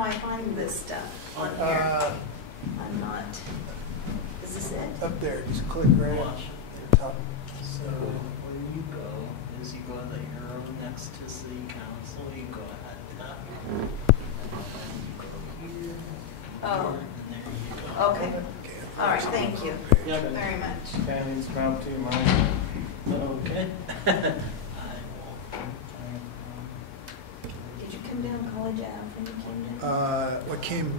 I find this stuff on here. I'm not. Is this it? Up there, just click right on the top. So where you go is you go to the arrow next to City Council. You go ahead tap, and then you go here. Oh. And there you go. Okay. All right. Thank you very much. Family's about to mine. Okay. Did you come down College Ave when you came down? What came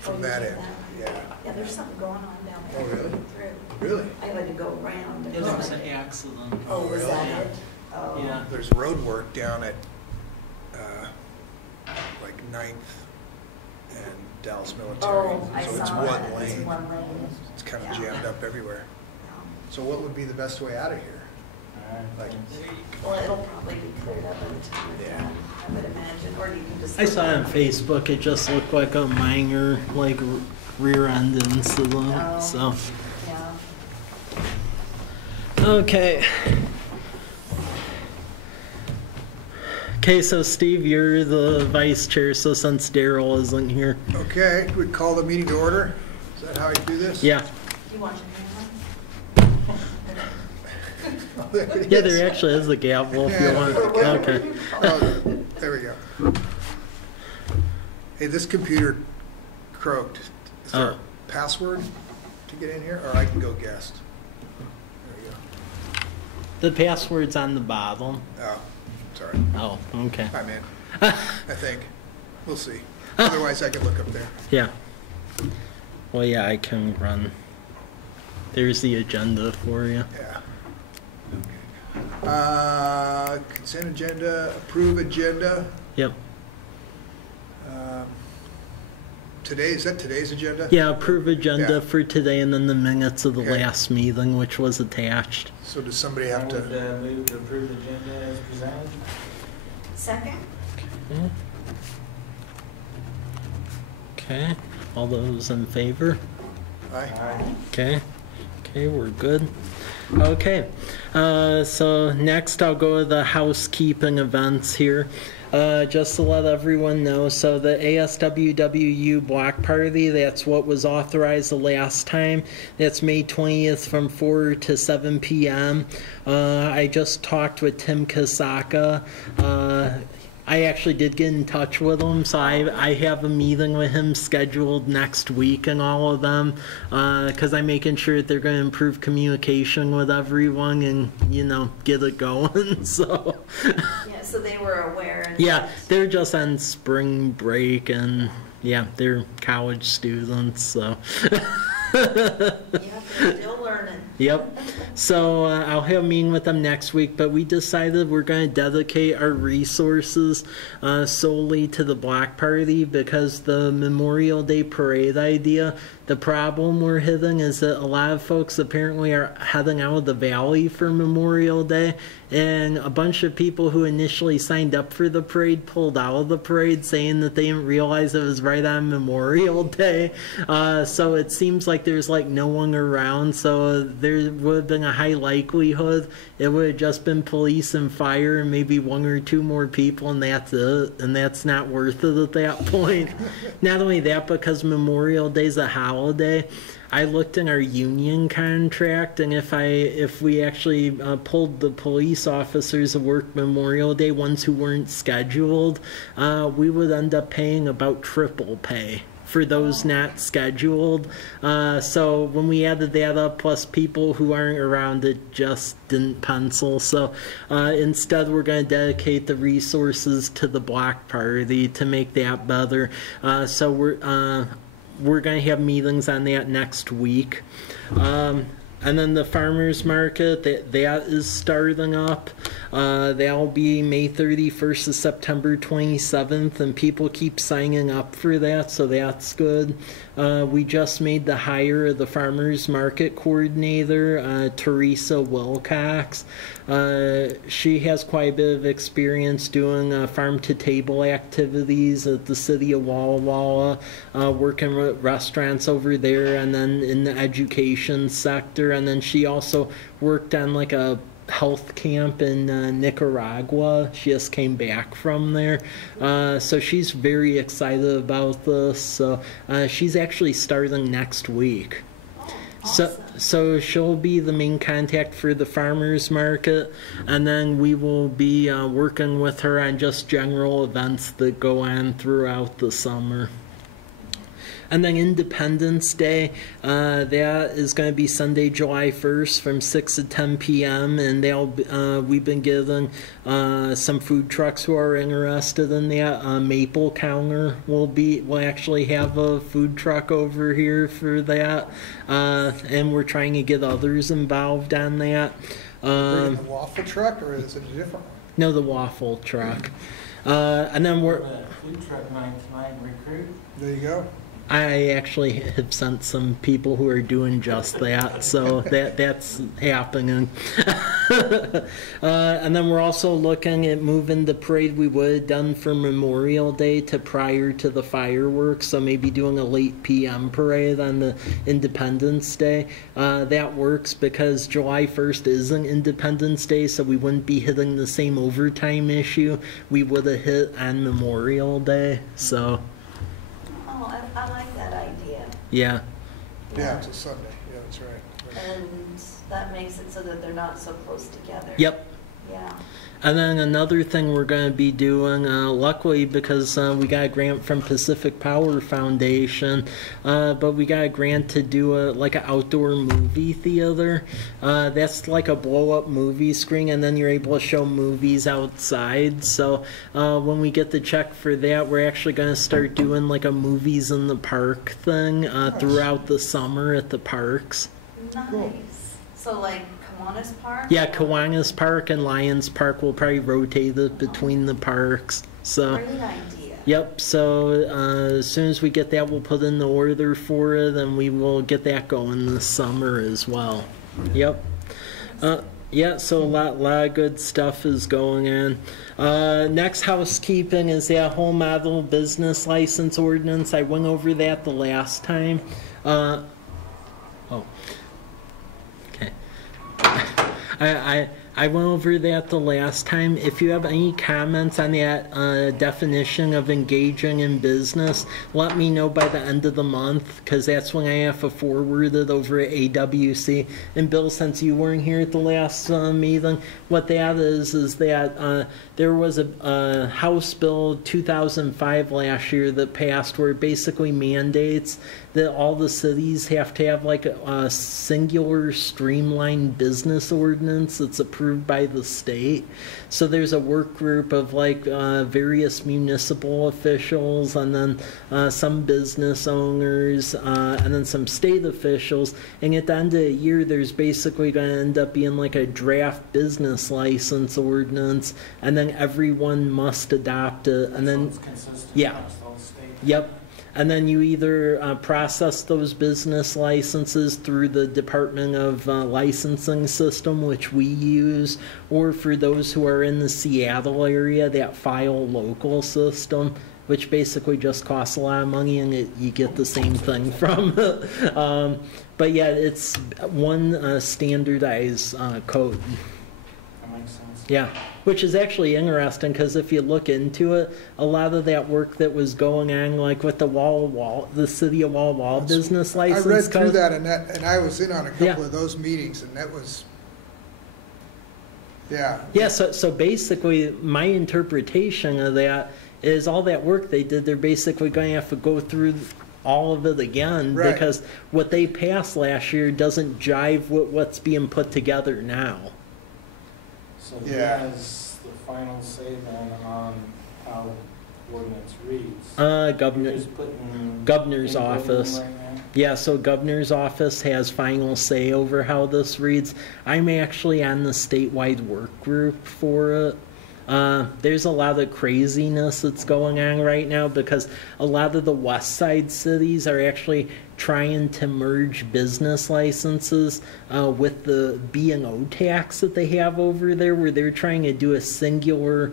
from that end? Yeah. Yeah, there's something going on down there. Oh, really? Through. Really? I had to go around. It was an accident. Oh, was really? that it? Oh. Yeah. There's road work down at like 9th and Dallas Military. Oh, I so saw it's that. one lane. It's one lane. It's kind of Yeah. jammed up everywhere. Yeah. So what would be the best way out of here? Like, Well, it'll probably be cleared up by the time it's Yeah. done, I would imagine, or you can just. I saw on Facebook. It just looked like a minor, like rear end incident. Oh. So Yeah. okay. Okay, so Steve, you're the vice chair. So since Daryl isn't here, okay, we call the meeting to order. Is that how I do this? yeah. Do you want your hand Oh, there it Yeah, is. there actually is a gavel if you Yeah. want. Okay. Oh, there we go. Hey, this computer croaked. Is there a password to get in here, or I can go guest? There we go. The password's on the bottom. Oh, sorry. Oh, okay. I'm in. I think. We'll see. Otherwise, I can look up there. Yeah. Well, yeah, I can run. There's the agenda for you. Yeah. Consent agenda, approve agenda. Yep. Is that today's agenda? Yeah, approve agenda Yeah. for today and then the minutes of the Okay. last meeting, which was attached. So does somebody I have would to? move to approve the agenda as presented. Second? Okay. All those in favor? Aye. Aye. Okay. Okay, we're good. Okay. So next I'll go to the housekeeping events here. Just to let everyone know, so the ASWWU block party, that's what was authorized the last time. That's May 20th from 4 to 7 p.m. I just talked with Tim Kasaka. I actually did get in touch with him, so I have a meeting with him scheduled next week and all of them, because I'm making sure that they're going to improve communication with everyone and, you know, get it going, so. Yeah, so they were aware. And Yeah, they're just on spring break and, yeah, they're college students, so. Yeah, they're still learning. Yep. So I'll have a meeting with them next week, but we decided we're going to dedicate our resources solely to the block party because the Memorial Day parade idea, the problem we're hitting is that a lot of folks apparently are heading out of the valley for Memorial Day, and a bunch of people who initially signed up for the parade pulled out of the parade saying that they didn't realize it was right on Memorial Day. So it seems like there's like no one around, so there would have been a high likelihood it would have just been police and fire and maybe one or two more people, and that's it, and that's not worth it at that point. Not only that, because Memorial Day's a holiday, I looked in our union contract, and if we actually pulled the police officers to work Memorial Day, ones who weren't scheduled, we would end up paying about triple pay for those not scheduled. So when we added that up, plus people who aren't around, it just didn't pencil. So instead, we're going to dedicate the resources to the block party to make that better. So we're going to have meetings on that next week. And then the farmers market, that is starting up. That'll be May 31st to September 27th, and people keep signing up for that, so that's good. We just made the hire of the farmers market coordinator, Teresa Wilcox. She has quite a bit of experience doing farm-to-table activities at the city of Walla Walla, working with restaurants over there, and then in the education sector. And then she also worked on like a health camp in Nicaragua. She just came back from there. So she's very excited about this. So she's actually starting next week. So she'll be the main contact for the farmers market, and then we will be working with her on just general events that go on throughout the summer. And then Independence Day, that is going to be Sunday, July 1st from 6 to 10 p.m. And we've been given some food trucks who are interested in that. Maple Counter will actually have a food truck over here for that. And we're trying to get others involved on that. Bringing the waffle truck, or is it a different one? No, the waffle truck. And then we're... Food truck night tonight, recruit. There you go. I actually have sent some people who are doing just that, so that's happening. And then we're also looking at moving the parade we would have done for Memorial Day to prior to the fireworks, so maybe doing a late PM parade on the Independence Day. That works because July 1st isn't Independence Day, so we wouldn't be hitting the same overtime issue we would have hit on Memorial Day, so... I like that idea. Yeah. Yeah, it's a Sunday. Yeah, that's right. And that makes it so that they're not so close together. Yep. Yeah. And then another thing we're going to be doing, luckily because we got a grant from Pacific Power Foundation, but we got a grant to do like an outdoor movie theater. That's like a blow-up movie screen, and then you're able to show movies outside. So when we get the check for that, we're actually going to start doing like a movies in the park thing throughout the summer at the parks. Nice. Cool. So like Kiwanis Park? Yeah, Kiwanis Park and Lions Park will probably rotate it between the parks. So, Great idea. yep. So as soon as we get that, we'll put in the order for it, and we will get that going this summer as well. Yep. Yeah, so a lot of good stuff is going on. Next housekeeping is that whole model business license ordinance. I went over that the last time. I went over that the last time. If you have any comments on that definition of engaging in business, let me know by the end of the month, because that's when I have to forward it over at AWC. And Bill, since you weren't here at the last meeting, what that is that there was a House Bill 2005 last year that passed where it basically mandates that all the cities have to have like a singular streamlined business ordinance that's approved by the state. So there's a work group of like various municipal officials, and then some business owners, and then some state officials. And at the end of the year, there's basically going to end up being like a draft business license ordinance, and then everyone must adopt it. And then, So it's consistent yeah. across the whole state. Yep. And then you either process those business licenses through the Department of Licensing system, which we use, or for those who are in the Seattle area, that file local system, which basically just costs a lot of money, and you get the same thing from it. But yeah, it's one standardized code. That makes sense. Yeah, which is actually interesting, because if you look into it, a lot of that work that was going on, like with the city of Walla Walla business I license read through code. that, and I was in on a couple Yeah. of those meetings, and that was, yeah. Yeah, so basically, my interpretation of that is all that work they did, they're basically going to have to go through all of it again, Right. because what they passed last year doesn't jive with what's being put together now. So who Yeah. has the final say then on how ordinance reads? Governor. You're just putting Governor's input in office. right now? Yeah, so governor's office has final say over how this reads. I'm actually on the statewide work group for it. There's a lot of craziness that's going on right now, because a lot of the west side cities are actually trying to merge business licenses with the B&O tax that they have over there, where they're trying to do a singular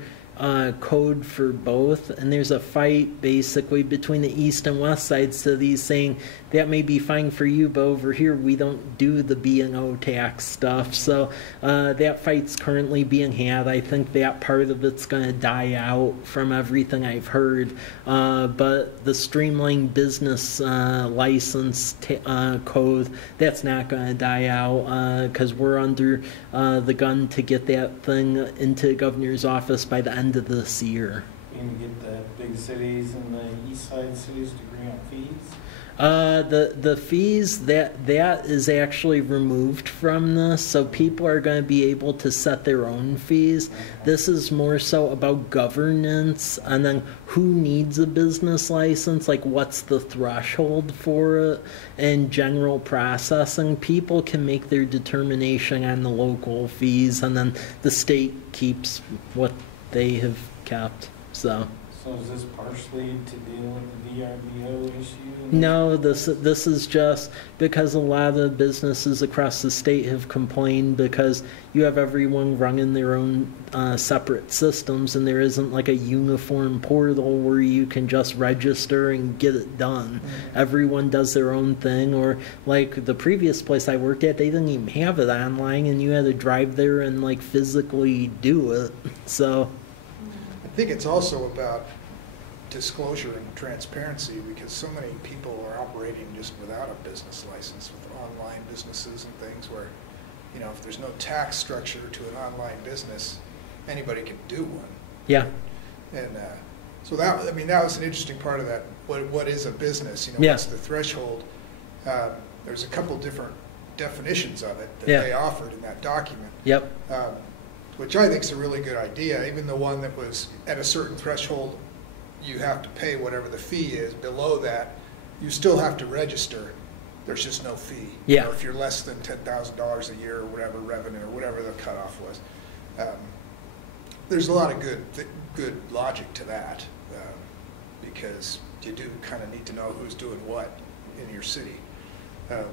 code for both, and there's a fight basically between the east and west sides to these, saying that may be fine for you, but over here we don't do the B&O tax stuff. So that fight's currently being had. I think that part of it's going to die out from everything I've heard. But the streamlined business license code, that's not going to die out because we're under the gun to get that thing into the governor's office by the end of this year. You can get the big cities and the east side cities to agree on fees? The fees, that is actually removed from this, so people are going to be able to set their own fees. This is more so about governance, and then who needs a business license, like what's the threshold for it, and general processing. People can make their determination on the local fees, and then the state keeps what they have kept. So is this partially to deal with the VRBO issue? no, this is just because a lot of businesses across the state have complained because you have everyone running their own separate systems, and there isn't like a uniform portal where you can just register and get it done. Mm-hmm. Everyone does their own thing, or like the previous place I worked at, they didn't even have it online, and you had to drive there and like physically do it. So I think it's also about disclosure and transparency, because so many people are operating just without a business license, with online businesses and things where, you know, if there's no tax structure to an online business, anybody can do one. yeah. And so that, I mean, that was an interesting part of that. What is a business? You know, Yeah. what's the threshold? There's a couple different definitions of it that Yeah. they offered in that document. Yep. Which I think is a really good idea. Even the one that was at a certain threshold, you have to pay whatever the fee is. Below that, you still have to register. There's just no fee. Yeah. You know, if you're less than $10,000 a year or whatever revenue or whatever the cutoff was. There's a lot of good logic to that, because you do kind of need to know who's doing what in your city. And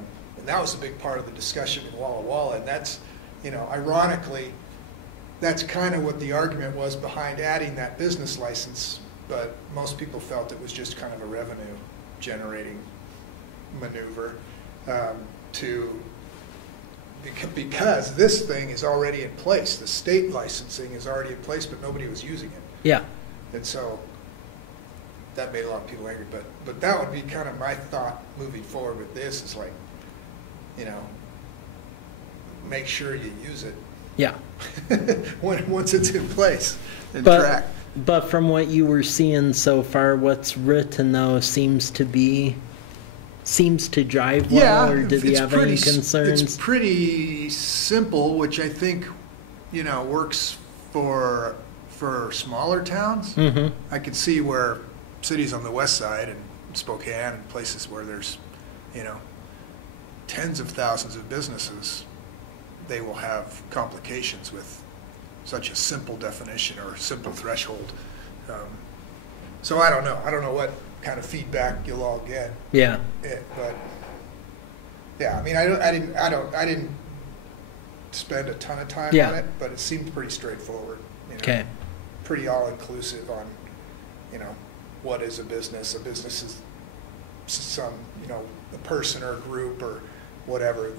that was a big part of the discussion in Walla Walla, and that's, you know, ironically, that's kind of what the argument was behind adding that business license, but most people felt it was just kind of a revenue generating maneuver because this thing is already in place. The state licensing is already in place, but nobody was using it. Yeah. And so that made a lot of people angry, but that would be kind of my thought moving forward with this, is like, you know, make sure you use it Yeah. once it's in place and But- track. But from what you were seeing so far, what's written though seems to drive well, or did you have any concerns? It's pretty simple, which I think, you know, works for smaller towns. Mm-hmm. I could see where cities on the west side and Spokane and places where there's, you know, tens of thousands of businesses, they will have complications with such a simple definition or simple threshold. So I don't know what kind of feedback you'll all get. Yeah. But yeah, I mean, I didn't spend a ton of time Yeah. on it, but it seemed pretty straightforward. You know, Okay. pretty all inclusive on, you know, what is a business? A business is some, you know, a person or a group or whatever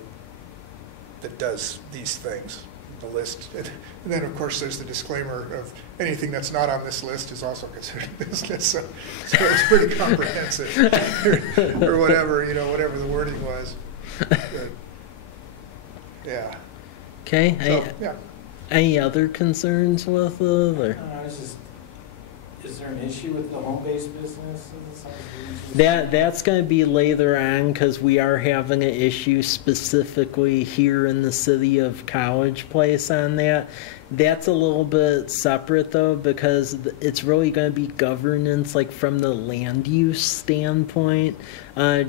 that does these things. The list, and then of course there's the disclaimer of anything that's not on this list is also considered business. So it's pretty comprehensive, or whatever, you know, whatever the wording was. But, yeah. Okay. So, yeah. Any other concerns with it? Or? Is there an issue with the home-based businesses? That's going to be later on, because we are having an issue specifically here in the city of College Place on that. That's a little bit separate though, because it's really going to be governance, like from the land use standpoint,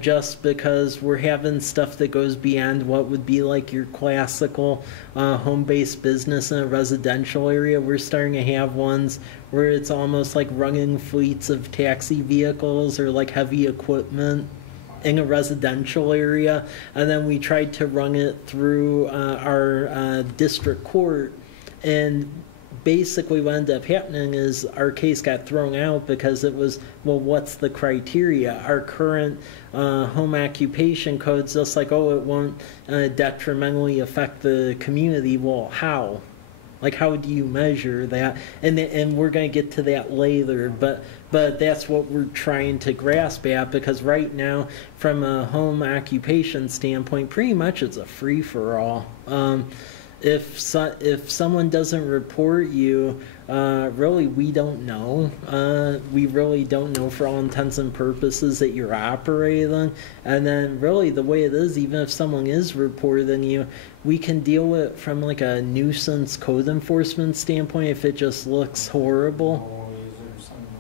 just because we're having stuff that goes beyond what would be like your classical home-based business in a residential area. We're starting to have ones where it's almost like running fleets of taxi vehicles or like heavy equipment in a residential area. And then we tried to run it through our district court, and basically what ended up happening is our case got thrown out because it was, well, what's the criteria? Our current home occupation code's just like, oh, it won't detrimentally affect the community. Well, how? Like, how do you measure that? And we're going to get to that later, but that's what we're trying to grasp at, because right now, from a home occupation standpoint, pretty much it's a free-for-all. If someone doesn't report you, really, we don't know. We really don't know for all intents and purposes that you're operating. And then really the way it is, even if someone is reporting you, we can deal with it from like a nuisance code enforcement standpoint if it just looks horrible.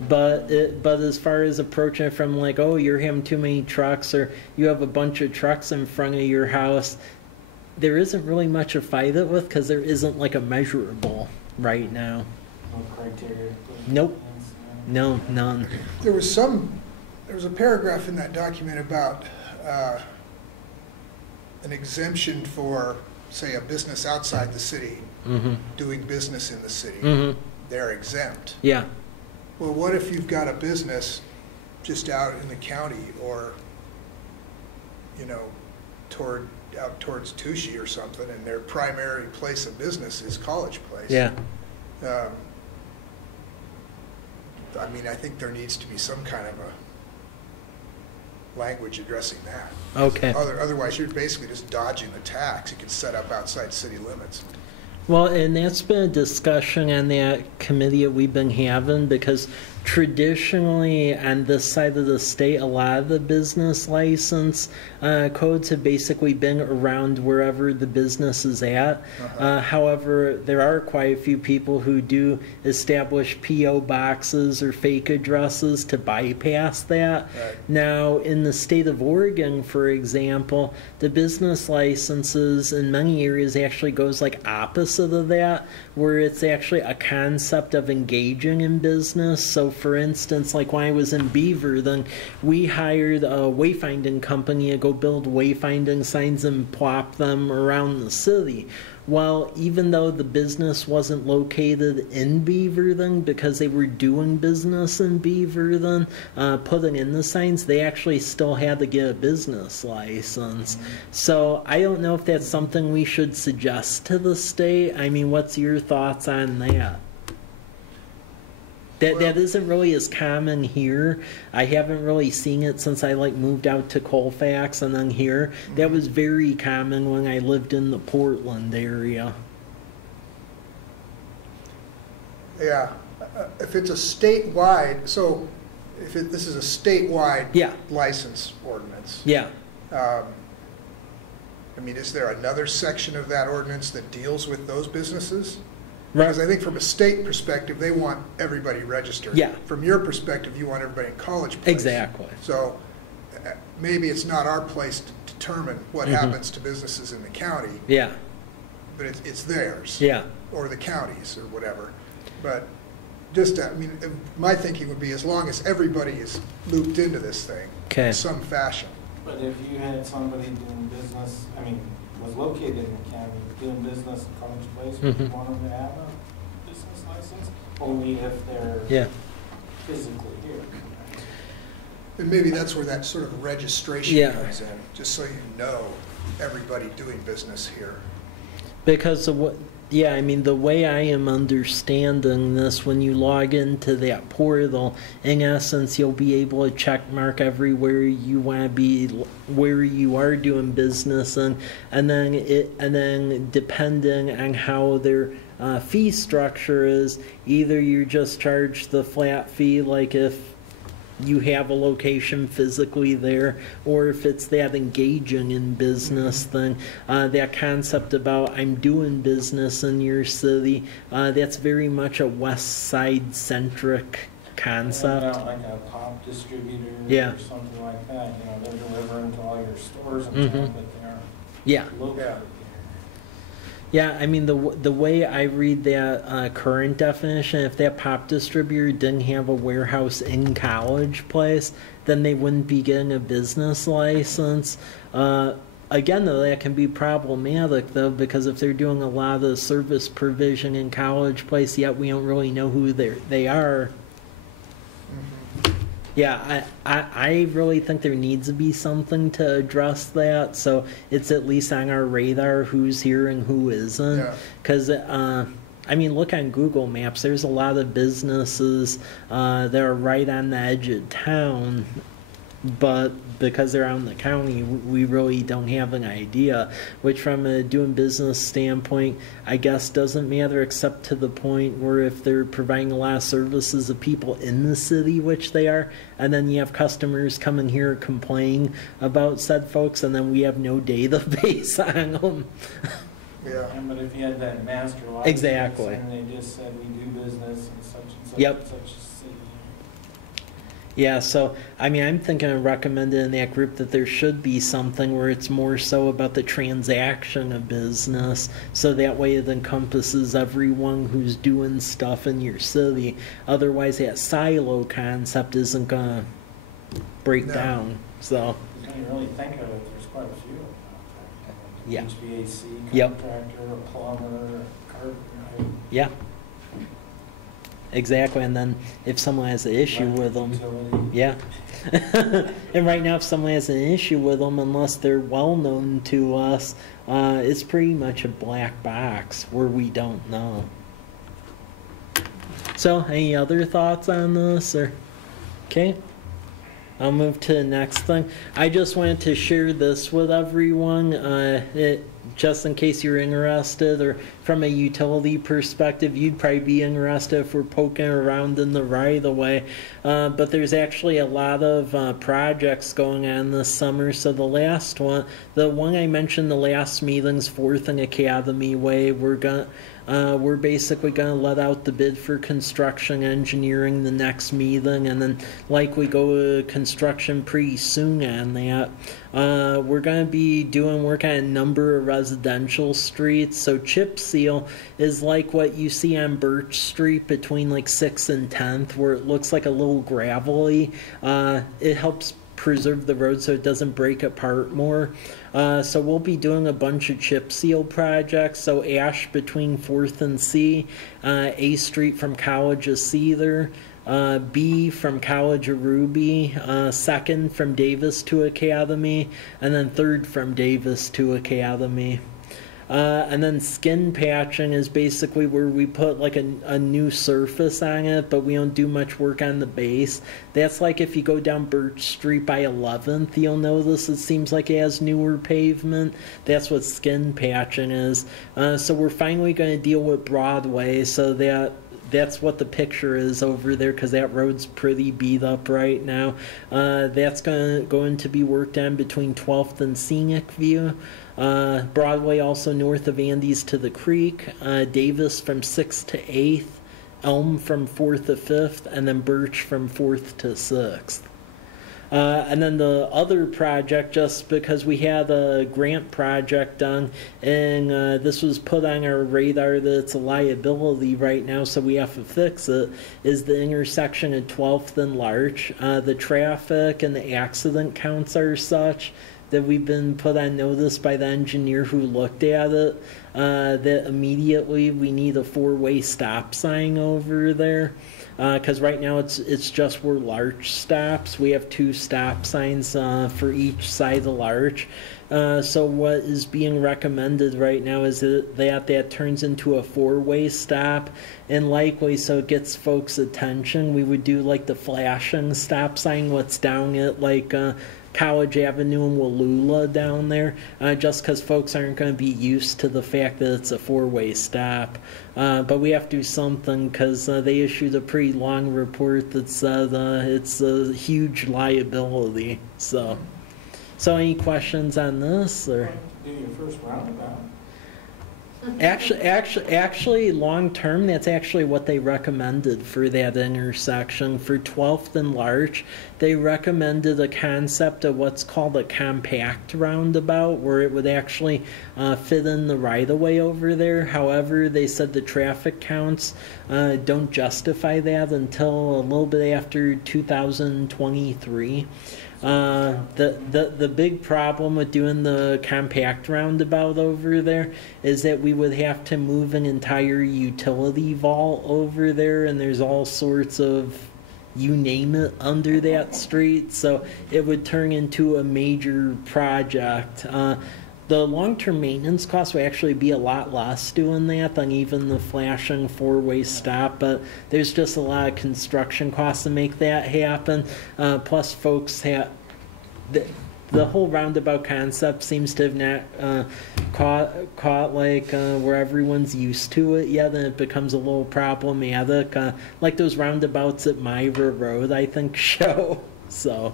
But as far as approaching it from like, oh, you're having too many trucks, or you have a bunch of trucks in front of your house, there isn't really much to fight it with because there isn't like a measurable right now. No criteria. Nope. No, none. There was a paragraph in that document about an exemption for, say, a business outside the city doing business in the city. They're exempt. Yeah. Well, what if you've got a business just out in the county, or, you know, out towards Touchy or something, and their primary place of business is College Place? Yeah. I mean, I think there needs to be some kind of a language addressing that. Okay. Otherwise, you're basically just dodging the tax. You can set up outside city limits. Well, and that's been a discussion on that committee that we've been having, because traditionally on this side of the state, a lot of the business license codes have basically been around wherever the business is at. However, there are quite a few people who do establish P.O. boxes or fake addresses to bypass that. Right. Now, in the state of Oregon, for example, the business licenses in many areas actually goes like opposite of that, where it's actually a concept of engaging in business. So for instance, like when I was in Beaver, then we hired a wayfinding company to go build wayfinding signs and plop them around the city. Well, even though the business wasn't located in Beaverton, because they were doing business in Beaverton, putting in the signs, they actually still had to get a business license. So I don't know if that's something we should suggest to the state. I mean, what's your thoughts on that? That isn't really as common here. I haven't really seen it since I moved out to Colfax and then here. That was very common when I lived in the Portland area. Yeah, if it's a statewide, so if this is a statewide license ordinance. Yeah. I mean, is there another section of that ordinance that deals with those businesses? Because I think from a state perspective, they want everybody registered. Yeah. From your perspective, you want everybody in College Place. Exactly. So maybe it's not our place to determine what happens to businesses in the county. Yeah. But it's theirs. Yeah. Or the counties or whatever. But just, I mean, my thinking would be as long as everybody is looped into this thing in some fashion. But if you had somebody doing business, I mean, was located in the county, doing business in College Place, would you want them to have a business license? Only if they're physically here. And maybe that's where that sort of registration comes in, just so you know everybody doing business here. Because of what, I mean, the way I am understanding this, when you log into that portal, in essence, you'll be able to check mark everywhere you want to be, where you are doing business, and then depending on how their fee structure is, either you just charge the flat fee, like if you have a location physically there, or if it's that engaging in business thing, that concept about I'm doing business in your city, that's very much a west side centric concept. Like a pop distributor or something like that, you know, they're delivering to all your stores in town, but they're located here. Yeah, I mean, the way I read that current definition, if that pop distributor didn't have a warehouse in College Place, then they wouldn't be getting a business license. again, though, that can be problematic, though, because if they're doing a lot of service provision in College Place, yet we don't really know who they are. Yeah, I really think there needs to be something to address that, so it's at least on our radar who's here and who isn't. Because, I mean, look on Google Maps, there's a lot of businesses that are right on the edge of town, but because they're out in the county, we really don't have an idea, which from a doing business standpoint, I guess doesn't matter except to the point where if they're providing a lot of services to people in the city, which they are, and then you have customers coming here complaining about said folks, and then we have no database on them. Yeah. But if you had that master license, exactly, and they just said we do business in such and such yep. and such a city. Yeah, so, I mean, I'm thinking of recommending in that group that there should be something where it's more so about the transaction of business, so that way it encompasses everyone who's doing stuff in your city. Otherwise, that silo concept isn't going to break down, so. When you really think of it, there's quite a few of them. Yeah. HVAC Yep. contractor, a plumber, a carpenter. Yeah. Exactly, and then if someone has an issue with them, yeah. And right now, if someone has an issue with them, unless they're well known to us, it's pretty much a black box where we don't know. So, any other thoughts on this? Or okay, I'll move to the next thing. I just wanted to share this with everyone. Just in case you're interested, or from a utility perspective, you'd probably be interested if we're poking around in the right-of-way. But there's actually a lot of projects going on this summer. So the one I mentioned the last meeting's 4th and Academy Way. We're basically going to let out the bid for construction engineering the next meeting, and then likely go to construction pretty soon on that. We're going to be doing work on a number of residential streets. So chip seal is like what you see on Birch Street between like 6th and 10th, where it looks like a little gravelly. It helps preserve the road so it doesn't break apart more. So we'll be doing a bunch of chip seal projects. So Ash between 4th and C, A Street from College of Cedar, B from College of Ruby, 2nd from Davis to Academy, and then 3rd from Davis to Academy. And then skin patching is basically where we put like a new surface on it, but we don't do much work on the base. That's like if you go down Birch Street by 11th, you'll notice it seems like it has newer pavement. That's what skin patching is. So we're finally going to deal with Broadway, so that's what the picture is over there, because that road's pretty beat up right now. That's going to be worked on between 12th and Scenic View. Broadway also north of Andes to the Creek. Davis from 6th to 8th. Elm from 4th to 5th. And then Birch from 4th to 6th. And then the other project, just because we had a grant project done, and this was put on our radar that it's a liability right now, so we have to fix it, is the intersection at 12th and Larch. The traffic and the accident counts are such that we've been put on notice by the engineer who looked at it, that immediately we need a 4-way stop sign over there. Because right now it's just where Larch stops. We have 2 stop signs for each side of Larch. So what is being recommended right now is that turns into a 4-way stop, and likely so it gets folks' attention. We would do like the flashing stop sign, what's down at like College Avenue and Wallula down there, just because folks aren't going to be used to the fact that it's a 4-way stop. But we have to do something, because they issued a pretty long report that said it's a huge liability. So any questions on this? Or Do your first roundabout. Actually, long term, that's actually what they recommended for that intersection. For 12th and Larch, they recommended a concept of what's called a compact roundabout, where it would actually fit in the right-of-way over there. However, they said the traffic counts don't justify that until a little bit after 2023. The big problem with doing the compact roundabout over there is that we would have to move an entire utility vault over there, and there's all sorts of, you name it, under that street, so it would turn into a major project. The long-term maintenance cost would actually be a lot less doing that than even the flashing four-way stop, but there's just a lot of construction costs to make that happen. Plus, folks have the whole roundabout concept seems to have not caught like where everyone's used to it yet, and it becomes a little problematic. Like those roundabouts at Myra Road, I think, show. So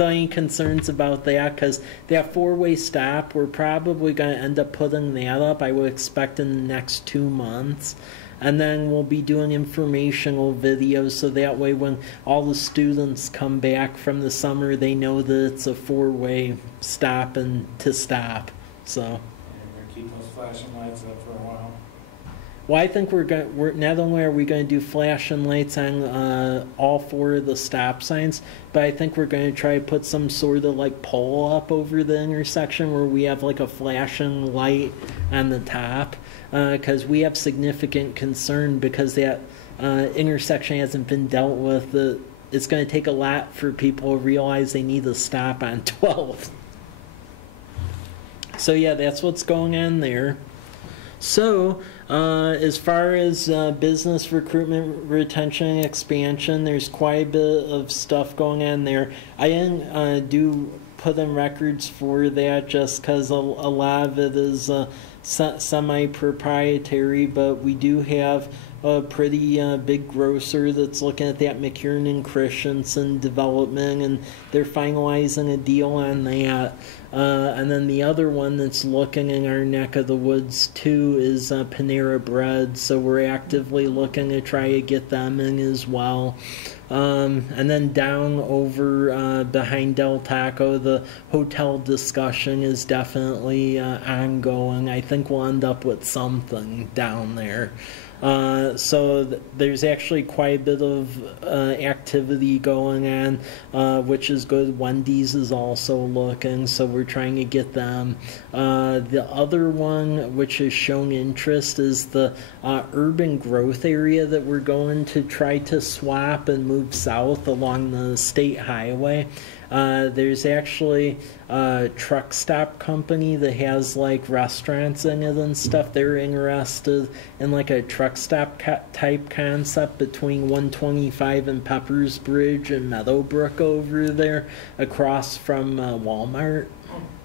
any concerns about that? Because that four-way stop, we're probably going to end up putting that up, I would expect, in the next 2 months. And then we'll be doing informational videos, so that way when all the students come back from the summer, they know that it's a four-way stop and to stop. So. And you're going to keep those flashing lights up for a while? Well, I think we're not only are we going to do flashing lights on all 4 of the stop signs, but I think we're going to try to put some sort of like pole up over the intersection where we have like a flashing light on the top, because we have significant concern because that intersection hasn't been dealt with. It's going to take a lot for people to realize they need to stop on 12th. So yeah, that's what's going on there. So, as far as business recruitment, retention, and expansion, there's quite a bit of stuff going on there. I didn't do put in records for that just because a lot of it is semi-proprietary, but we do have a pretty big grocer that's looking at that McKiernan and Christensen development, and they're finalizing a deal on that. And then the other one that's looking in our neck of the woods too is Panera Bread, so we're actively looking to try to get them in as well. And then down over behind Del Taco, the hotel discussion is definitely ongoing. I think we'll end up with something down there. So there's actually quite a bit of activity going on, which is good. Wendy's is also looking, so we're trying to get them. The other one which has shown interest is the urban growth area that we're going to try to swap and move south along the state highway. There's actually a truck stop company that has like restaurants in it and stuff. They're interested in like a truck stop type concept between 125 and Peppers Bridge and Meadowbrook over there across from Walmart.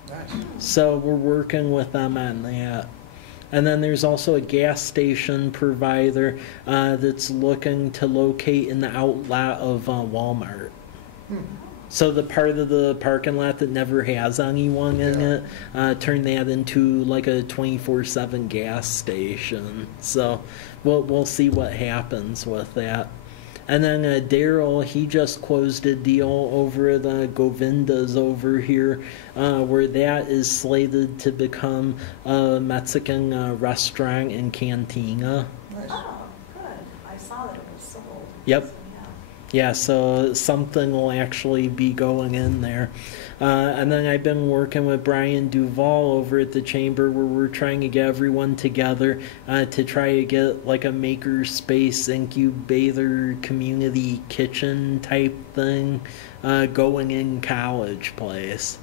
Nice. So we're working with them on that. And then there's also a gas station provider that's looking to locate in the outlet of Walmart. So the part of the parking lot that never has anyone in it, turn that into like a 24/7 gas station. So we'll see what happens with that. And then Daryl, he just closed a deal over at Govinda's over here, where that is slated to become a Mexican restaurant and cantina. Nice. Oh, good. I saw that it was sold. Yep. So, yeah. Yeah, so something will actually be going in there. And then I've been working with Brian Duvall over at the Chamber, where we're trying to get everyone together to try to get like a maker space incubator community kitchen type thing going in College Place.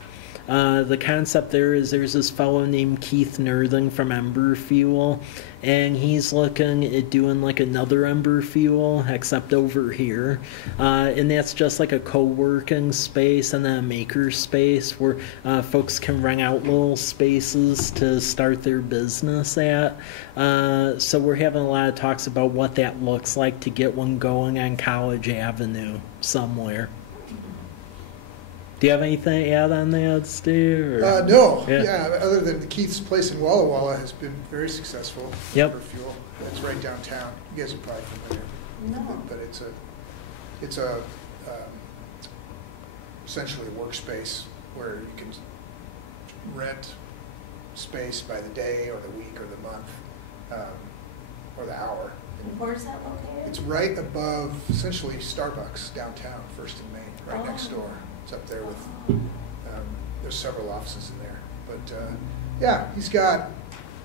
The concept there is there's this fellow named Keith Nerding from Ember Fuel, and he's looking at doing like another Ember Fuel, except over here. And that's just like a co-working space and then a maker space where folks can rent out little spaces to start their business at. So we're having a lot of talks about what that looks like to get one going on College Avenue somewhere. Do you have anything to add on that, Steve? Or? No. Yeah. Yeah. Other than Keith's place in Walla Walla has been very successful Yep. for fuel. It's right downtown. You guys are probably familiar. No. But it's a essentially a workspace where you can rent space by the day or the week or the month or the hour. Where's that located? It's right above essentially Starbucks downtown, First and Main, right next door. It's up there with, there's several offices in there. But yeah, he's got,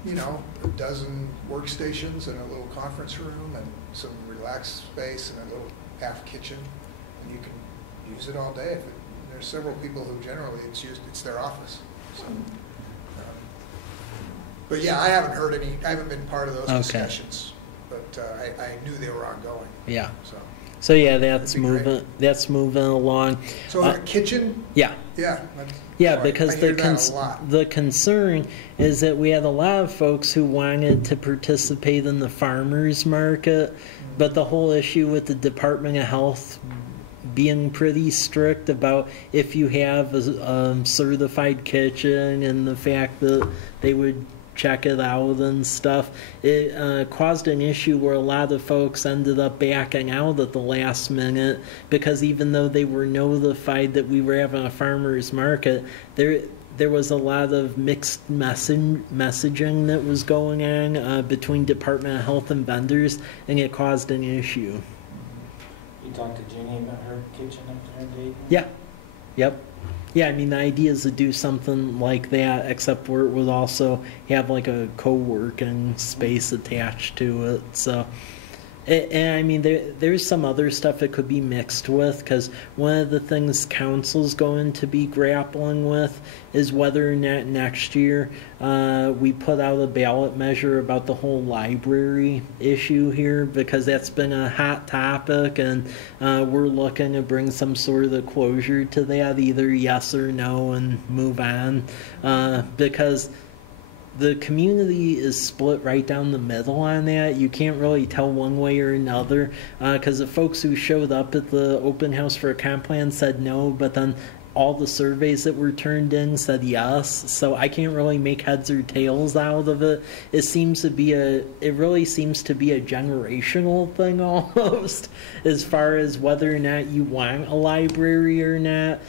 you know, a dozen workstations and a little conference room and some relaxed space and a little half kitchen. And you can use it all day. There's several people who generally it's their office. So, but yeah, I haven't been part of those discussions, but I knew they were ongoing. Yeah. So yeah, that's moving along. So the kitchen? Yeah. Yeah. Yeah, because the concern is that we had a lot of folks who wanted to participate in the farmers market, but the whole issue with the Department of Health being pretty strict about if you have a certified kitchen and the fact that they would check it out and stuff, it caused an issue where a lot of folks ended up backing out at the last minute, because even though they were notified that we were having a farmer's market, there was a lot of mixed messaging that was going on between Department of Health and vendors, and it caused an issue. You talked to Jenny about her kitchen up there, Dave? Yeah. Yep. Yeah, I mean, the idea is to do something like that, except where it would also have like a co-working space attached to it. So, and I mean, there's some other stuff that could be mixed with, because one of the things council's going to be grappling with is whether or not next year we put out a ballot measure about the whole library issue here, because that's been a hot topic, and we're looking to bring some sort of closure to that, either yes or no, and move on, because the community is split right down the middle on that. You can't really tell one way or another, because the folks who showed up at the open house for a comp plan said no, but then all the surveys that were turned in said yes. So I can't really make heads or tails out of it. It really seems to be a generational thing almost, as far as whether or not you want a library or not.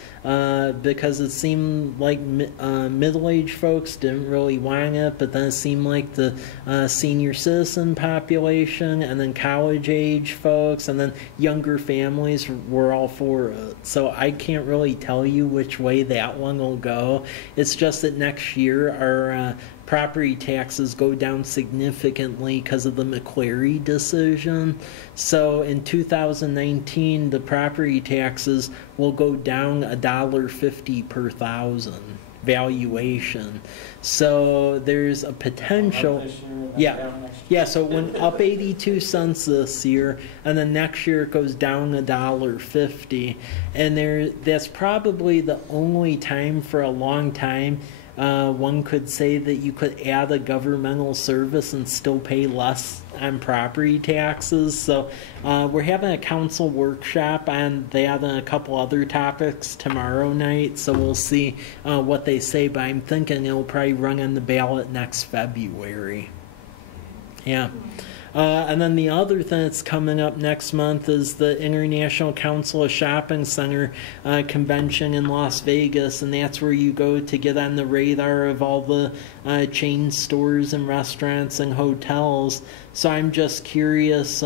Because it seemed like middle-aged folks didn't really want it, but then it seemed like the senior citizen population and then college-age folks and then younger families were all for it. So I can't really tell you which way that one will go. It's just that next year our property taxes go down significantly because of the McCleary decision. So in 2019, the property taxes will go down $1.50 per thousand valuation. So there's a potential. Yeah, so it went up 82 cents this year, and then next year it goes down $1.50. And that's probably the only time for a long time one could say that you could add a governmental service and still pay less on property taxes. So we're having a council workshop on that and a couple other topics tomorrow night. So we'll see what they say, but I'm thinking it'll probably run on the ballot next February. Yeah. And then the other thing that's coming up next month is the International Council of Shopping Center convention in Las Vegas, and that's where you go to get on the radar of all the chain stores and restaurants and hotels. So I'm just curious,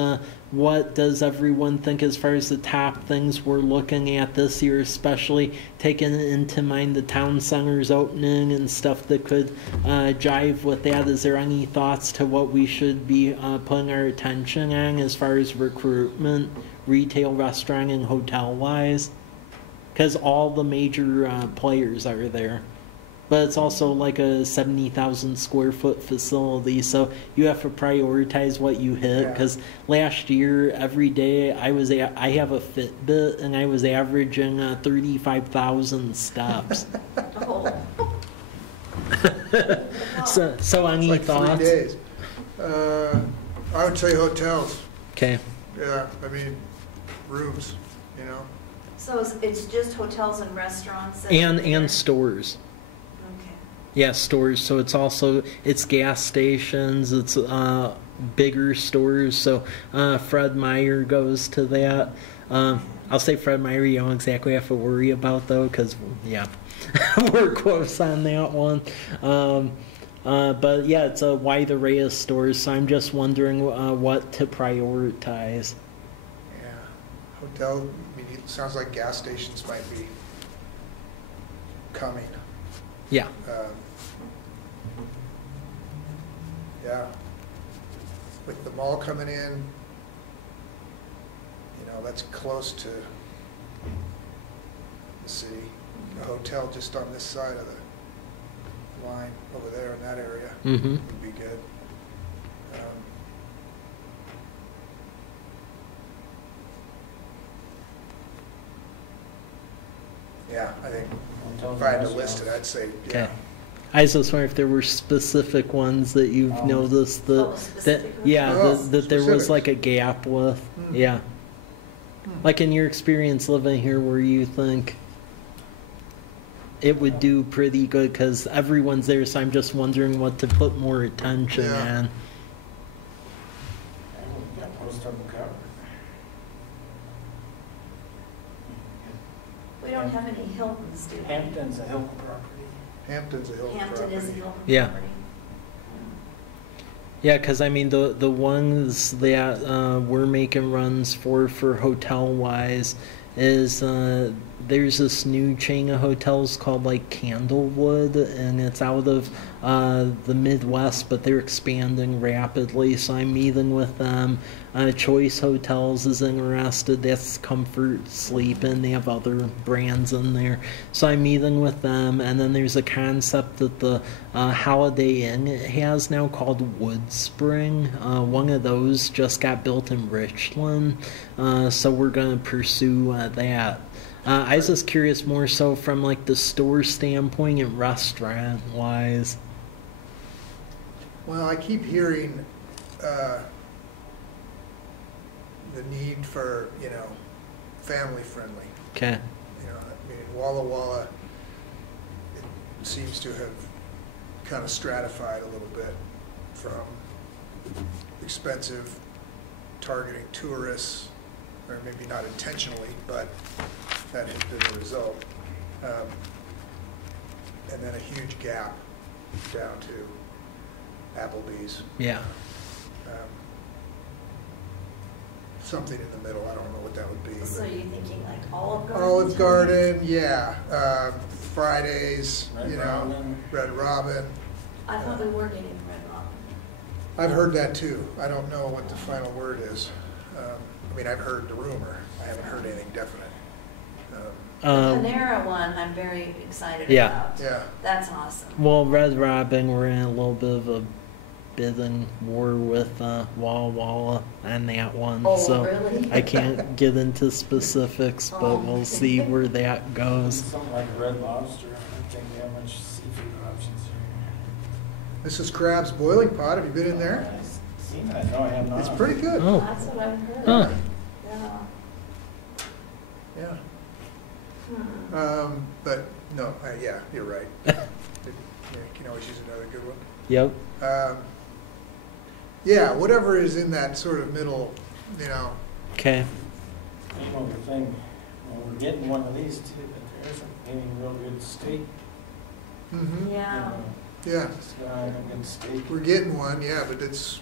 what does everyone think as far as the top things we're looking at this year, especially taking into mind the town center's opening and stuff that could jive with that? Is there any thoughts to what we should be putting our attention on as far as recruitment, retail, restaurant, and hotel-wise? Because all the major players are there. But it's also like a 70,000 square foot facility, so you have to prioritize what you hit. Because last year, every day I have a Fitbit, and I was averaging 35,000 steps. So any like thoughts? 3 days. I would say hotels. Okay. Yeah, I mean, rooms, you know. So it's just hotels and restaurants? And stores. Yeah, stores. So it's gas stations. It's bigger stores. So Fred Meyer goes to that. I'll say Fred Meyer. You don't exactly have to worry about though, because we're close on that one. But yeah, it's a wide array of stores. So I'm just wondering what to prioritize. Yeah, hotel. I mean, it sounds like gas stations might be coming. Yeah. Yeah. With the mall coming in, that's close to the city. A hotel just on this side of the line over there in that area Mm-hmm. would be good. Yeah, I think if I had to list it, I'd say, yeah. Okay. I was just wondering if there were specific ones that you've noticed that, specific ones? yeah, Oh, that there was specifics. like a gap with. Hmm. Yeah. Like in your experience living here, where you think it would do pretty good, because everyone's there, so I'm just wondering what to put more attention Yeah. on. We got most of them covered. We don't have any Hiltons, do we? Hampton's a Hilton property. Hampton's a Hilton Hampton property. is a Hilton Yeah. property. Yeah, because I mean the ones that we're making runs for hotel wise is there's this new chain of hotels called like Candlewood, and it's out of the Midwest, but they're expanding rapidly. So I'm meeting with them. Choice Hotels is interested. That's Comfort Sleeping. They have other brands in there. So I'm meeting with them. And then there's a concept that the Holiday Inn has now called Wood Spring. One of those just got built in Richland. So we're going to pursue that. I was just curious more so from like the store standpoint and restaurant wise. Well, I keep hearing the need for, family friendly. Okay. I mean, Walla Walla, it seems to have kind of stratified a little bit from expensive, targeting tourists, or maybe not intentionally, but that has been the result. And then a huge gap down to Applebee's. Yeah. Something in the middle, I don't know what that would be. So but- you're thinking like Olive Garden? Olive Garden, yeah. Fridays, Red Robin. Red Robin. I thought we were getting Red Robin. I've heard that too. I don't know what the final word is. I mean, I've heard the rumor. I haven't heard anything definite. The Panera one, I'm very excited Yeah. about. Yeah. That's awesome. Well, Red Robin, we're in a little bit of a bidding war with Walla Walla on that one. Oh, so really? I can't get into specifics, but Oh. we'll see where that goes. Something like Red Lobster. I don't think they have much seafood options here. This is Crab's Boiling Pot. Have you been in there? I've seen that. No, I have not. It's pretty good. Oh. That's what I've heard. Huh. Yeah. Yeah. Hmm. But no, yeah, you're right. You can always use another good one. Yep. Yeah, whatever is in that sort of middle, Okay. You know, the thing, we're getting one of these too, but there isn't any real good steak. Mhm. Yeah. Yeah, It's got a good steak. we're getting one, yeah, but it's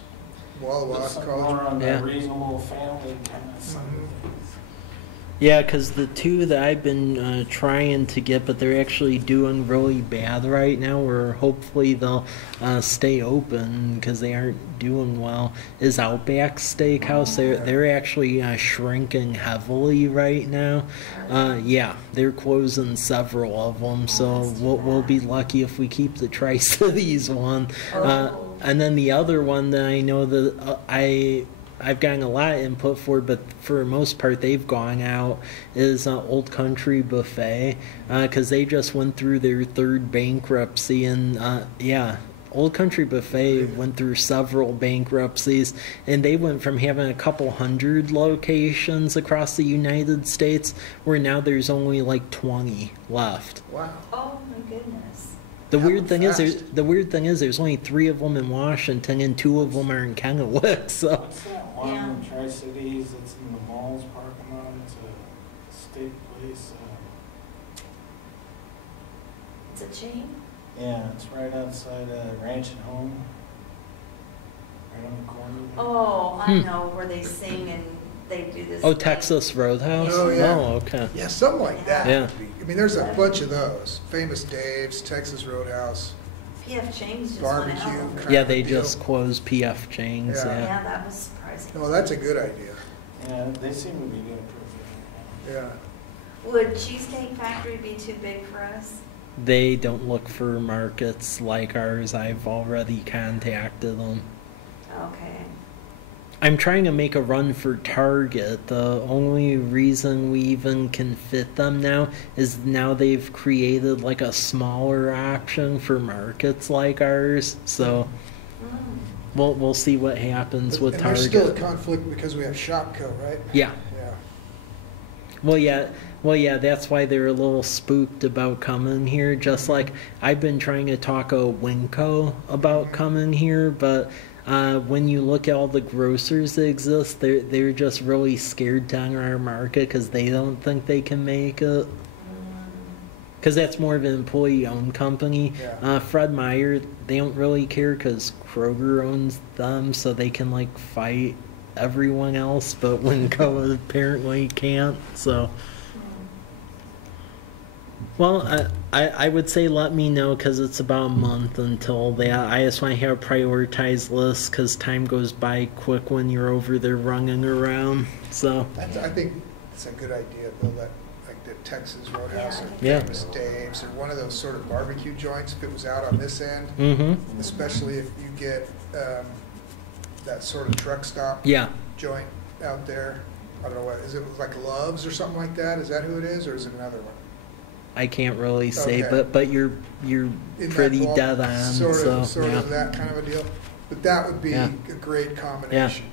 Walla Walla Something College. more on Yeah. the reasonable family kind of side Mhm. of things. Yeah, because the two that I've been trying to get, but they're actually doing really bad right now, or hopefully they'll stay open because they aren't doing well, is Outback Steakhouse. They're actually shrinking heavily right now. Yeah, they're closing several of them, so that's too we'll be bad. lucky if we keep the Tri-Cities one. Oh. And then the other one that I know that I've gotten a lot of input for, but for the most part they've gone out, is Old Country Buffet, because they just went through their third bankruptcy, and yeah, Old Country Buffet went through several bankruptcies, and they went from having a couple hundred locations across the United States, where now there's only like 20 left. Wow. Oh, my goodness. The Happened weird thing is, fast. there's only 3 of them in Washington, and 2 of them are in Kennewick. So. What's that one Yeah. in Tri-Cities that's in the mall's parking lot? It's a steak place. It's a chain? Yeah, it's right outside Ranch and Home. Right on the corner. there. Oh, I know, where they sing and they do this. Oh, thing. Texas Roadhouse? Oh, yeah. Oh, okay. Yeah, something like that. Yeah. would be- I mean, there's a bunch of those. Famous Dave's, Texas Roadhouse, PF Chang's just went barbecue. out. kind Yeah, of they deal. just closed PF Chang's, Yeah. yeah. Yeah, that was surprising. No, that's a good idea. Yeah, they seem to be doing pretty good. Yeah. Would Cheesecake Factory be too big for us? They don't look for markets like ours. I've already contacted them. Okay. I'm trying to make a run for Target. The only reason we even can fit them now is now they've created like a smaller option for markets like ours. So we'll see what happens with And Target. there's still a conflict because we have Shopco, right? Yeah. Yeah. Well, yeah, that's why they're a little spooked about coming here. Just like I've been trying to talk to Winco about coming here, but when you look at all the grocers that exist, they're just really scared to enter our market because they don't think they can make it. Because that's more of an employee-owned company. Yeah. Fred Meyer, they don't really care because Kroger owns them, so they can like fight everyone else, but Winco apparently can't. So, well, I would say let me know because it's about a month until that. I just want to have a prioritized list because time goes by quick when you're over there running around. So, I think it's a good idea, Bill, that like the Texas Roadhouse or Yeah. Famous Dave's or one of those sort of barbecue joints, if it was out on this end, especially if you get that sort of truck stop yeah. joint out there. I don't know what, is it like Love's or something like that? Is that who it is, or is it another one? I can't really say, Okay. but you're In that pretty ball- dead on. Sort so of yeah. that kind of a deal. But that would be Yeah. a great combination.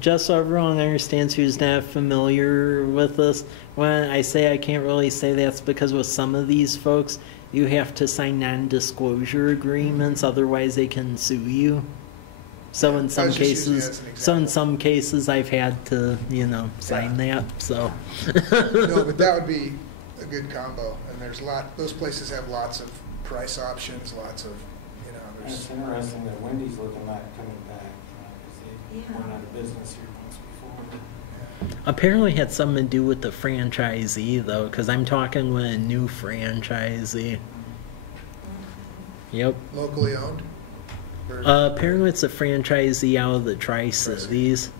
Just so everyone understands who's not familiar with this, when I say I can't really say that's because with some of these folks, you have to sign non-disclosure agreements, otherwise they can sue you. So in I some was just using it as cases, an so in example. some cases I've had to, sign that. So No, but that would be a good combo. And those places have lots of price options, lots of, And it's there's, interesting that Wendy's looking at coming back, because they Yeah. went out of business here once before. apparently it had something to do with the franchisee though, because I'm talking with a new franchisee. Yep. locally owned. Or- Apparently it's a franchisee out of the Tri-Cities.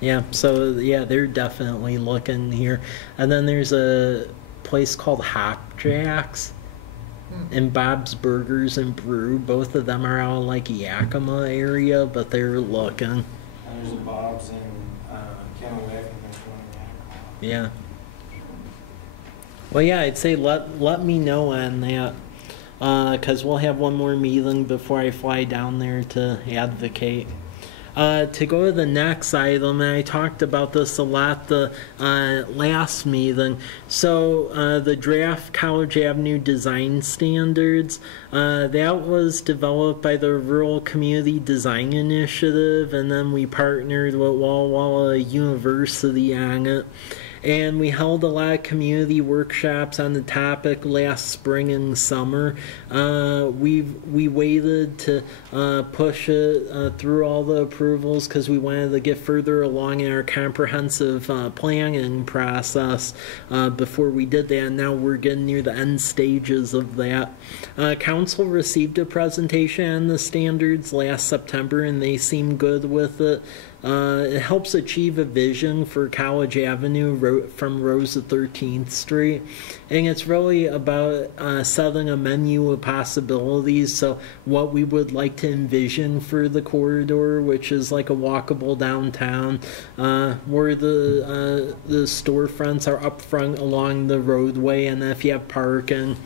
Yeah, so yeah, they're definitely looking here. And then there's a place called Hop Jacks and Bob's Burgers and Brew. Both of them are out of like Yakima area, but they're looking. And there's a Bob's in Kennewick, and there's one in Yakima. Yeah. Well, yeah, I'd say let me know on that. Because we'll have one more meeting before I fly down there to advocate. To go to the next item, and I talked about this a lot the last meeting. So the draft College Avenue design standards, that was developed by the Rural Community Design Initiative, and then we partnered with Walla Walla University on it. And we held a lot of community workshops on the topic last spring and summer. We waited to push it through all the approvals because we wanted to get further along in our comprehensive planning process before we did that. And now we're getting near the end stages of that. Council received a presentation on the standards last September, and they seem good with it. It helps achieve a vision for College Avenue from Rose to 13th Street. And it's really about setting a menu of possibilities. So what we would like to envision for the corridor, which is like a walkable downtown, where the storefronts are up front along the roadway. And if you have parking,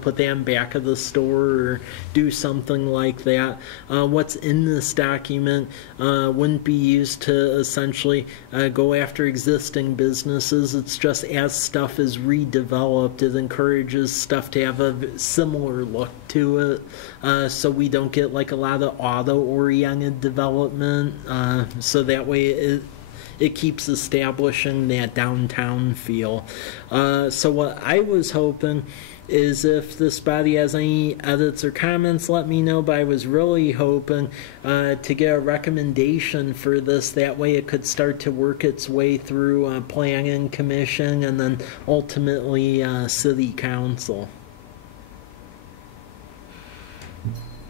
put that in back of the store or do something like that. What's in this document wouldn't be used to essentially go after existing businesses. It's just as stuff is redeveloped, it encourages stuff to have a similar look to it, so we don't get like a lot of auto-oriented development. So that way it keeps establishing that downtown feel. So what I was hoping is if this body has any edits or comments, let me know, but I was really hoping to get a recommendation for this. That way it could start to work its way through planning commission and then ultimately city council.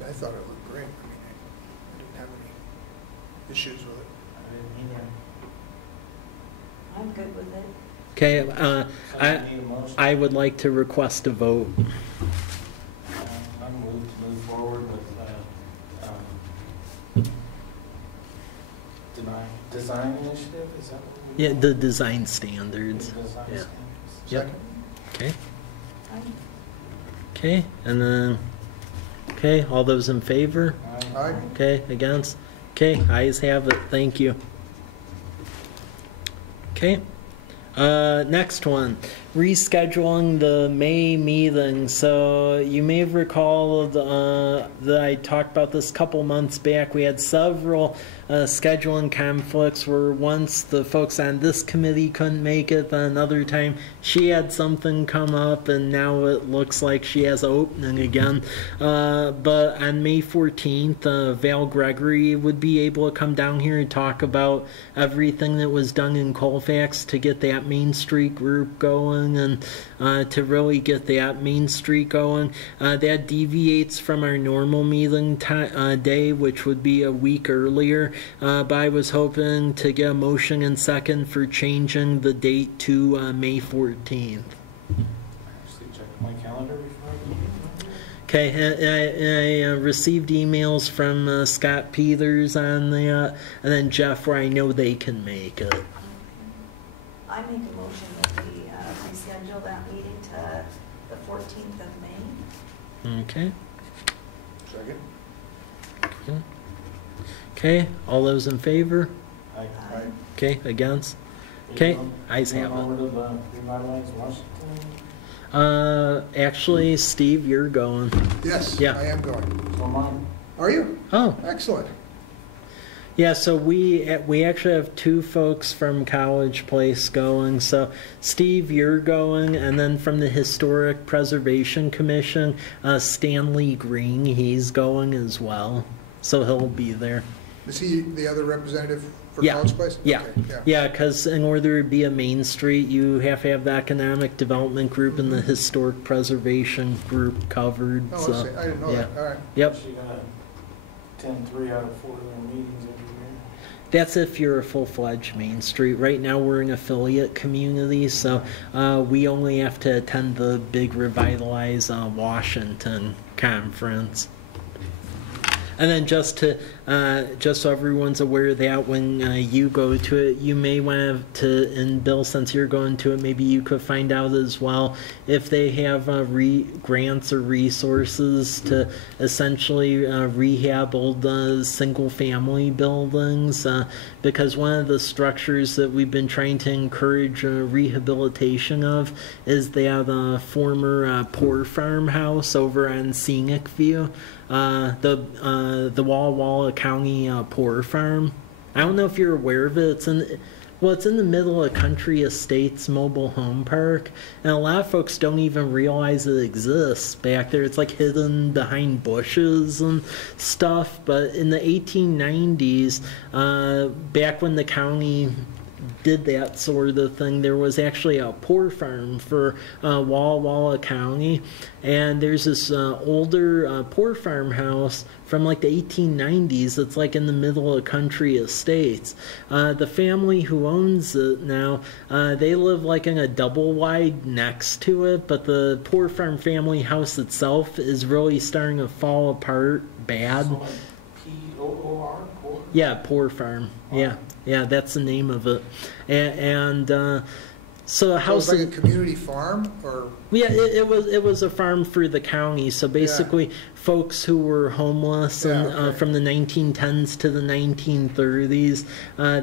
I thought it looked great. I didn't have any issues with it. I didn't either. I'm good with it. Okay, So we need a motion. I would like to request a vote. I'm moved to move forward with design initiative, is that what we? Yeah, the design standards. Design Yeah. standards. Yep. Second? Okay, I'm- okay, and then, okay, all those in favor? Aye. Okay, against? Okay, ayes have it, thank you. Okay, next one, rescheduling the May meeting. So you may recall that I talked about this a couple months back. We had several scheduling conflicts where once the folks on this committee couldn't make it, then another time she had something come up, and now it looks like she has an opening again. But on May 14th, Val Gregory would be able to come down here and talk about everything that was done in Colfax to get that Main Street group going and to really get that Main Street going. That deviates from our normal meeting day, which would be a week earlier. But I was hoping to get a motion and second for changing the date to May 14th. Actually check my calendar before I do. Okay, I received emails from Scott Peters on the, and then Jeff, where I know they can make it. I make a motion that we reschedule that meeting to the 14th of May. Okay. Second? Okay, all those in favor? Aye. Aye. Okay, against? Okay, ayes have Going it. over to the revitalized Washington. Actually, Steve, you're going. Yes, Yeah. I am going. So mine. Are you? Oh, Excellent. yeah, so we actually have two folks from College Place going. So Steve, you're going, and then from the Historic Preservation Commission, Stanley Green, he's going as well. So he'll be there. Is he the other representative for Yeah. College Place? Yeah, Okay, yeah, because in order to be a Main Street, you have to have the Economic Development Group and the Historic Preservation Group covered. Oh, So, I see. I didn't know yeah. that. All right. Yep, She got to attend 3 out of 4 of their meetings every year. that's if you're a full-fledged Main Street. Right now, we're an affiliate community, so we only have to attend the big Revitalize Washington conference. And then just so everyone's aware of that, when you go to it, you may want to, and Bill, since you're going to it, maybe you could find out as well if they have grants or resources to essentially rehab old single-family buildings, because one of the structures that we've been trying to encourage rehabilitation of is that former poor farmhouse over on Scenic View. The Walla Walla County Poor Farm. I don't know if you're aware of it. It's in the middle of Country Estates Mobile Home Park, and a lot of folks don't even realize it exists back there. It's like hidden behind bushes and stuff. But in the 1890s, back when the county did that sort of thing, there was actually a poor farm for Walla Walla County, and there's this older poor farmhouse from like the 1890s that's like in the middle of Country Estates. The family who owns it now, they live like in a double wide next to it, but the poor farm family house itself is really starting to fall apart bad. So like P-O-O-R? Poor? Yeah, Poor Farm. Yeah, that's the name of it. And so the So house. it's like a community farm, or? Yeah, it was a farm for the county. So basically, folks who were homeless and, okay. from the 1910s to the 1930s,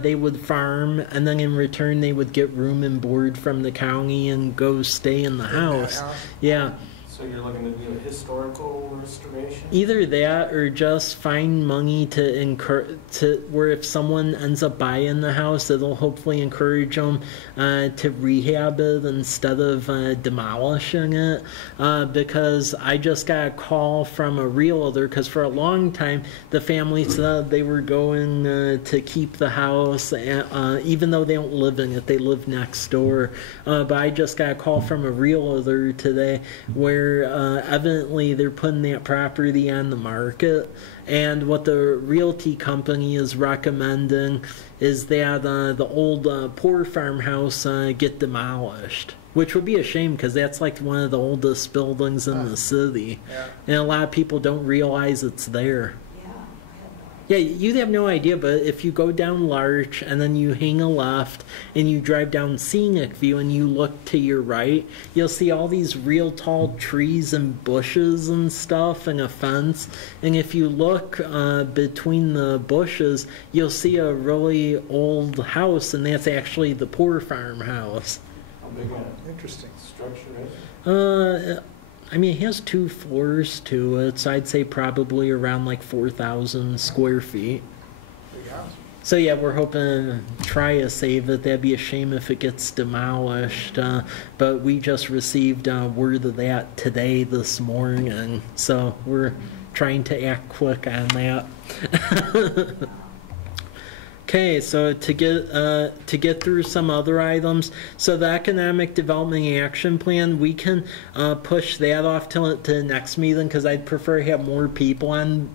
they would farm, and then in return they would get room and board from the county and go stay in the house. house? Yeah. So So you're looking to do a historical restoration? Either that or just find money to where if someone ends up buying the house, it'll hopefully encourage them to rehab it instead of demolishing it. Because I just got a call from a realtor, because for a long time the family said they were going to keep the house, even though they don't live in it, they live next door. But I just got a call from a realtor today where evidently they're putting that property on the market, and what the realty company is recommending is that the old poor farmhouse get demolished, which would be a shame because that's like one of the oldest buildings in the city. Yeah. And a lot of people don't realize it's there. Yeah, I have no idea. Yeah, you'd have no idea, but if you go down Larch and then you hang a left and you drive down Scenic View and you look to your right, you'll see all these real tall trees and bushes and stuff and a fence. And if you look between the bushes, you'll see a really old house, and that's actually the poor farmhouse. How big a Interesting. structure is it? I mean, it has 2 floors to it, so I'd say probably around like 4,000 square feet. Big house. So yeah, we're hoping to try to save it. That'd be a shame if it gets demolished. But we just received word of that today, this morning. So we're trying to act quick on that. Okay, so to get through some other items, so the Economic Development Action Plan, we can push that off to the next meeting because I'd prefer to have more people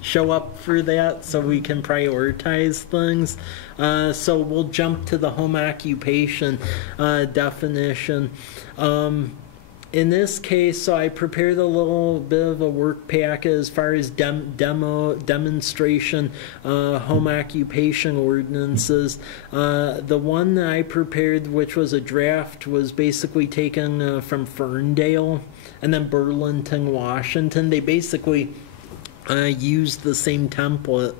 show up for that so we can prioritize things. So we'll jump to the home occupation definition. In this case, so I prepared a little bit of a work packet as far as demonstration home occupation ordinances. The one that I prepared, which was a draft, was basically taken from Ferndale and then Burlington, Washington. They basically used the same template.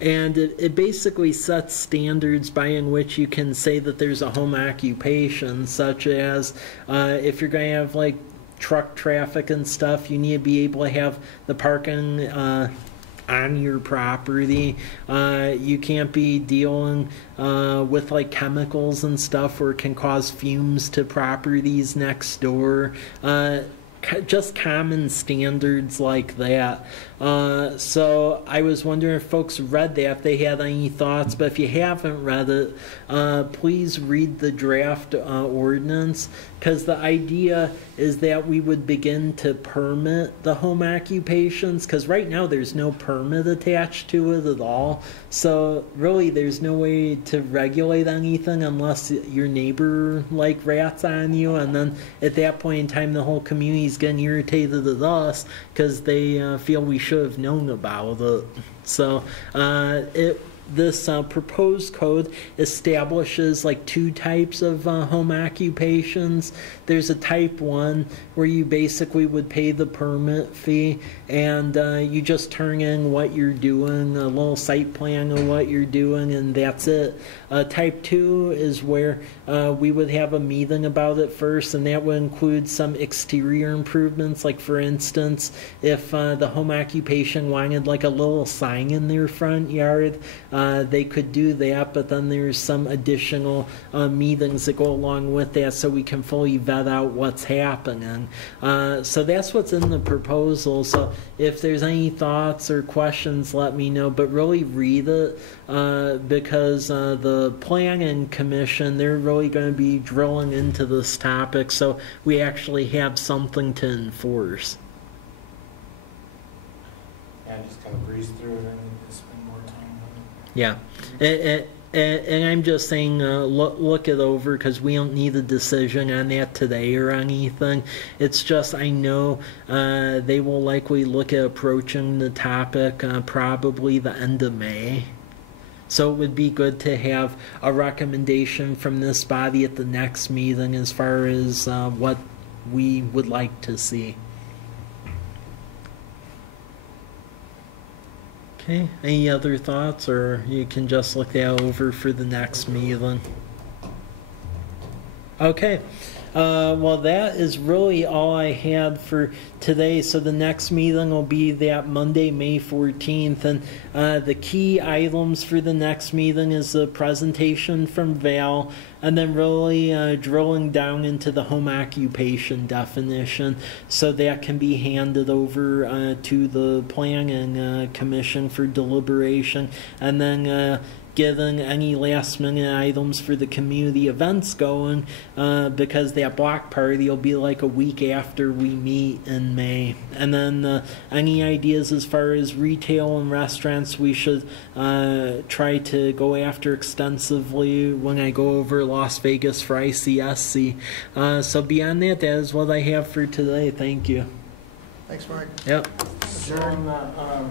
And it basically sets standards by in which you can say that there's a home occupation, such as if you're going to have like truck traffic and stuff, you need to be able to have the parking on your property. You can't be dealing with like chemicals and stuff where it can cause fumes to properties next door. Just common standards like that. So I was wondering if folks read that, if they had any thoughts, but if you haven't read it, please read the draft ordinance, because the idea is that we would begin to permit the home occupations, because right now there's no permit attached to it at all. So really there's no way to regulate anything unless your neighbor like rats on you, and then at that point in time the whole community's getting irritated at us because they feel we should have known about it. So this proposed code establishes like 2 types of home occupations. There's a type 1 where you basically would pay the permit fee and you just turn in what you're doing, a little site plan of what you're doing, and that's it. Type 2 is where we would have a meeting about it first, and that would include some exterior improvements. Like for instance, if the home occupation wanted like a little sign in their front yard, they could do that, but then there's some additional meetings that go along with that so we can fully vet out what's happening. So that's what's in the proposal. So if there's any thoughts or questions, let me know, but really read it because the Planning Commission, they're really going to be drilling into this topic so we actually have something to enforce. Yeah, just kind of breeze through it and spend more time on it. Yeah, and I'm just saying, look it over because we don't need a decision on that today or anything. It's just I know they will likely look at approaching the topic probably the end of May. So it would be good to have a recommendation from this body at the next meeting as far as what we would like to see. Okay, any other thoughts, or you can just look that over for the next meeting? Okay, Well, that is really all I had for today. So the next meeting will be that Monday, May 14th. And the key items for the next meeting is the presentation from Val, and then really drilling down into the home occupation definition, so that can be handed over to the Planning Commission for deliberation, and then getting any last minute items for the community events going, because that block party will be like a week after we meet in May. And then any ideas as far as retail and restaurants we should try to go after extensively when I go over Las Vegas for ICSC. So beyond that, that is what I have for today. Thank you. Thanks, Mike. Yep. So on the